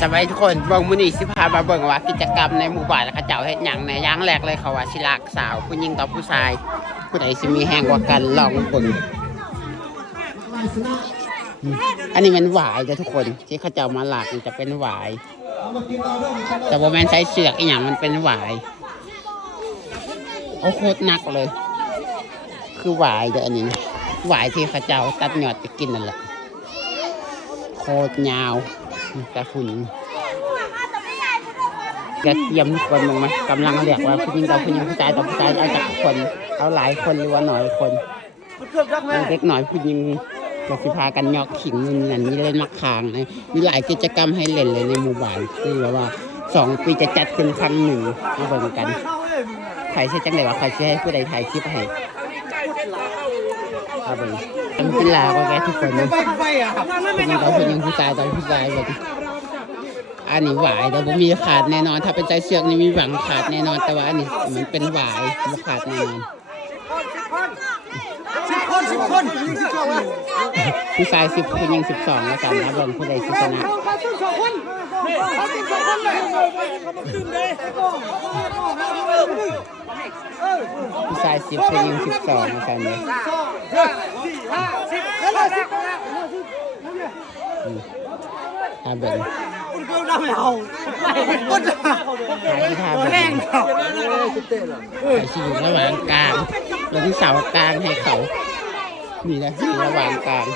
สบายทุกคนเบิ่งมื้อนี้สิพามาเบิ่งว่ากิจกรรมในหมู่บ้านเขาเจ้าเฮ็ดหยังในอย่างแรกเลยเขาว่าสิลากสาวผู้หญิงต่อผู้ชายผู้ใดสิมีแฮงกว่ากันลองเบิ่งอันนี้มันหวายเด้อทุกคนที่เขาเจ้ามาลากมันจะเป็นหวายแต่บ่แม่นใช้เสือกอีหยังมันเป็นหวายโอ้โคตรหนักเลยคือหวายเด้ออันนี้หวายที่เขาเจ้าตัดยอดไปกินนั่นแหละโคตรยาวแต่ฝุ่นจะเยี่ยมทุกคนลงไหมกำลังเรียกว่าผู้หญิงต่อผู้หญิงผู้ชายต่อผู้ชายเอาจากคนเอาหลายคนหรือว่าหน่อยคนเล็กหน่อยผู้หญิงจะสิพากันยอกขิงนั่นนี่เล่นมักคางนะมีหลายกิจกรรมให้เล่นเลยในหมู่บ้านคือว่า2 ปีจะจัดขึ้นครั้งหนึ่งมาเบิ่งกันใครใช่จังเลยว่าใครจะให้ผู้ใดถ่ายคลิปให้เอาเบิ่งเป็นกีฬาก็แกทุกคนนะผู้หญิงต่อผู้หญิงผู้ชายต่อผู้ชายแบบอันนี้หวายแต่บ่มีขาดแน่นอนถ้าเป็นใจเชือกนี่มีหวังขาดแน่นอนแต่ว่าอันนี้มันเป็นหวายบ่ขาดแน่นอน10 คนผู้ชาย10ผู้หญิง12แล้วกันนะเบิ่งผู้ใดสิชนะผู้ชาย10ผู้หญิง12แล้วกันเลยเบิ่งหาที่ทาแบบไอ้ที่อยู่ระหว่างกลางแล้วที่เสากลางให้เขานี่นะอยู่ระหว่างกลาง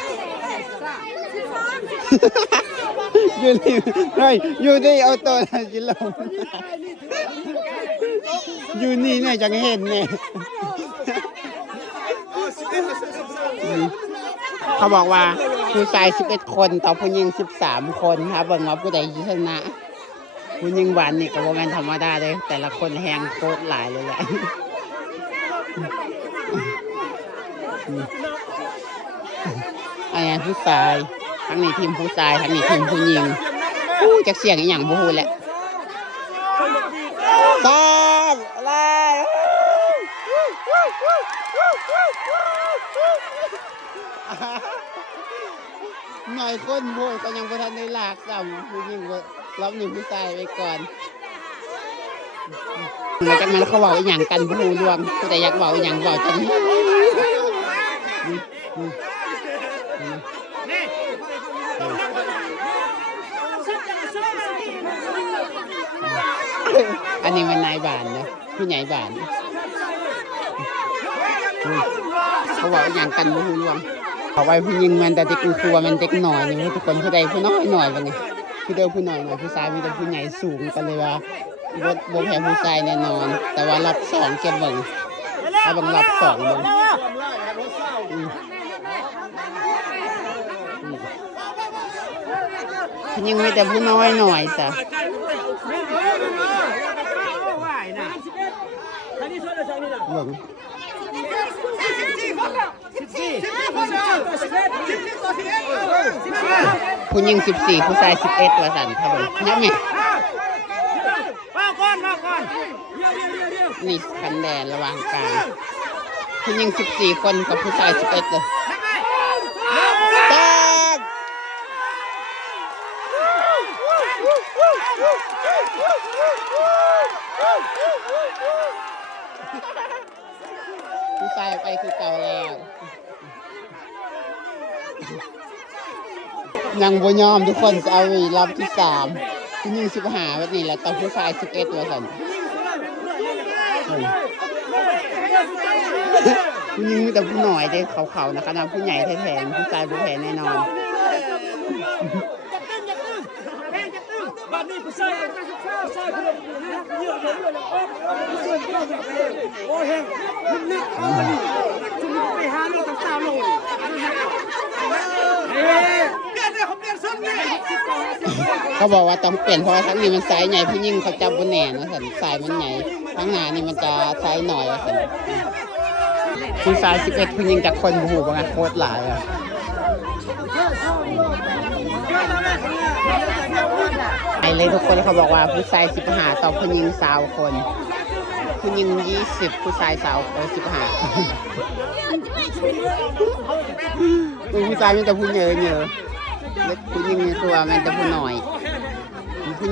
อยู่นี่เฮ้ยอยู่นี่เอาตัวอะไรกินลงอยู่นี่เนี่ยจะเห็นเนี่ยเขาบอกว่าผู้ชาย11 คนต่อผู้หญิง13 คนครับเบิ่งว่าผู้ใดชนะผู้หญิงหวานนี่ก็บ่แม่นธรรมดาเลยแต่ละคนแฮงโคตรหลายเลยแหละอันนี้ผู้ชายทั้งนี้ทีมผู้ชายทั้งนี้ทีมผู้หญิงจักเสียงอีหยังบ่ฮู้แหละซ้อมอะไรหน่อยคนโวยก็ยังบ่ทันได้ลากซ้ำผู้หญิงรอบหนึ่งผู้ชายไปก่อนหลังจากนั้นเขาเว้าอีหยังกันบ่รู้เรื่องผู้ใดอยากเว้าอีหยังเว้าจังอันนี้มันนายบ้านนะผู้ใหญ่บ้านเขาเว้าอีหยังกันบ่รู้เรื่องเอาไว้ผู้หญิงมันแต่เด็กครัวมันเด็กหน่อยนี่ทุกคนผู้ใดผู้น้อยหน่อยว่าไงผู้เดียวผู้น้อยหน่อยผู้ชายมีแต่ผู้ใหญ่สูงกันเลยว่าบ่แพ้ผู้ชายแน่นอนแต่ว่ารับ2เก็บเบิ่งถ้าบังรับ2เบิ่งผู้หญิงมีแต่ผู้น้อยหน่อยจ้ะเบิ่งผู้หญิง14ผู้ชาย11ว่าสั่นครับผมนับไหมนี่คันแดนระหว่างกลางผู้หญิง14 คนกับผู้ชาย11เลยผู้ชายไปคือเก่าแล้วยังบ่ยอมทุกคนจะเอาอีกรอบที่3ผู้หญิง15แบบนี้แหละต่อผู้ชาย11ว่าซั่นผู้หญิงมีแต่ผู้น้อยเด้เขาๆนะคะผู้ใหญ่แท้ๆผู้ชายบ่แพ้แน่นอนเขาบอกว่าต้องเปลี่ยนเพราะทั้งนี้มันไซส์ใหญ่ผู้หญิงเขาจับบนแหน่นะสันไซส์มันใหญ่ทั้งหน้านี่มันจะไซส์หน่อยสันผู้ชาย11ผู้หญิงจากคนหูบางโคตรหลายอ่ะไอเลยทุกคนเขาบอกว่าผู้ชาย15ต่อผู้หญิง20 คนผู้หญิง20ผู้ชาย15ผู้ชายมีแต่ผู้เยอะเล็กผู้หญิงตัวมันแต่ผู้น้อย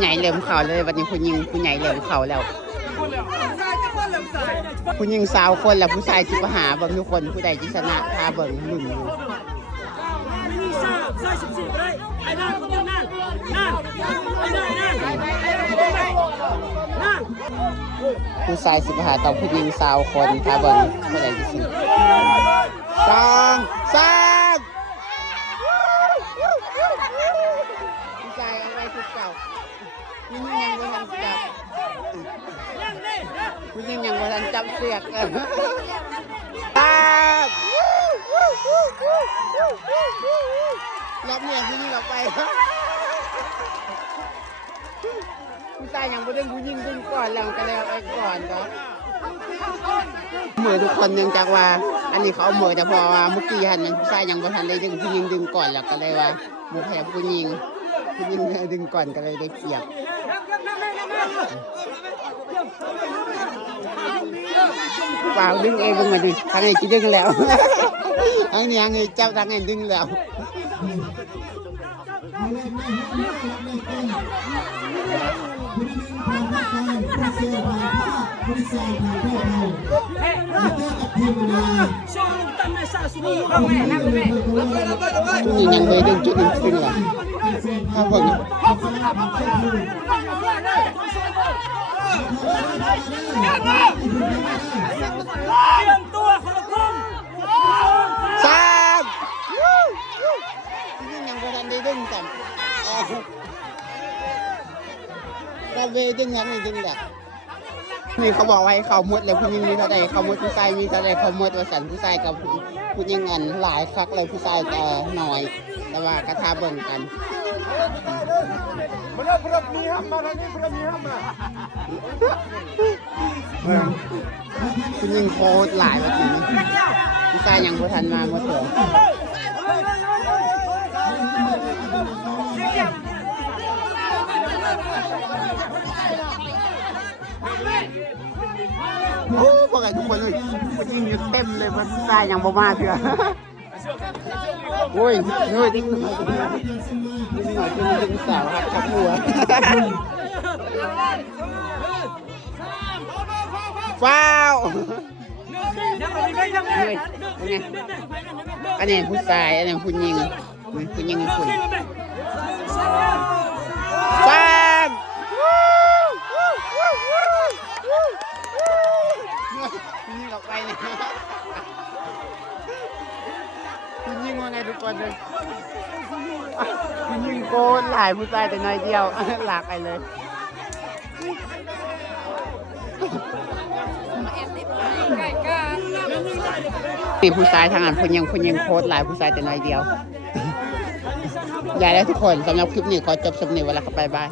ใหญ่เริ่มเข่าเลยวันนี้ผู้หญิงผู้ใหญ่เริ่มเข่าแล้วผู้หญิง20 คนแล้วผู้ชายสิบหาเบิ่งทุกคนผู้ใดที่ชนะพาเบิ่งลุ่นอยู่ผู้ชายสิบหาต่อผู้หญิง20 คนพาเบิ่งผู้ใดที่ชนะสองผู้ชายเอาไว้ทุกเก่าผู้หญิงยังไม่ทันจับผู้หญิงยังไม่ทันจับเสือกรับเนี่ยผู้หญิงออกไปผู้ชายยังไม่ดึงผู้หญิงดึงก่อนแล้วก็เลยเอาไปก่อนก็เหมือนทุกคนเนื่องจากว่าอันนี้เขาเอาเหมือนแต่พอว่าเมื่อกี้หันมันผู้ชายยังไม่ทันเลยดึงผู้หญิงดึงก่อนแล้วก็เลยว่าโมแพ้ผู้หญิงดึงก่อนก็เลยได้เปรียบเปล่าดึงเองลงมาดิทางไหนจะดึงแล้วทางนี้ไงเจ้าทางไหนดึงแล้วจุดนี้ยังไม่ดึงจุดนี้ดึงหรอถ้าผม3ยังไม่ทันได้ดึงแต่ก็เวดึงยังไม่ดึงแหละนี่เขาบอกว่าให้เขาหมดเลยผู้หญิงมีเท่าไหร่เขาหมดผู้ชายมีเท่าไหร่เขาหมดว่าสันผู้ชายกับผู้หญิงอันหลายคักเลยผู้ชายน้อยแต่ว่ากระทาเบิ่งกันผู้หญิงโคตรหลายแบบนี้ผู้ชายยังบ่ทันมาหมดเลยโอ้พวกไอ้ทุกคนเลยผู้หญิงอยู่เต็มเลยมันผู้ชายยังบ่มาเถอะโอ้ยเฮ้ยดิ้งหน่อยดึงสาวครับขับหัวว้าวอันนี้ผู้ชายอันนี้ผู้หญิงผู้หญิงผู้ว้าวผู้หญิงออกไปเนี่ยผู้หญิงว่าไงทุกคนเลยผู้หญิงโกนหลายผู้ชายแต่น้อยเดียวหลากไปเลยมีผู้ชายทางอันผู้หญิงโคตรหลายผู้ชายแต่น้อยเดียวอย่าได้ทุกคนสำหรับคลิปนี้ขอจบสำเนียงเวลาเข้าไปบาย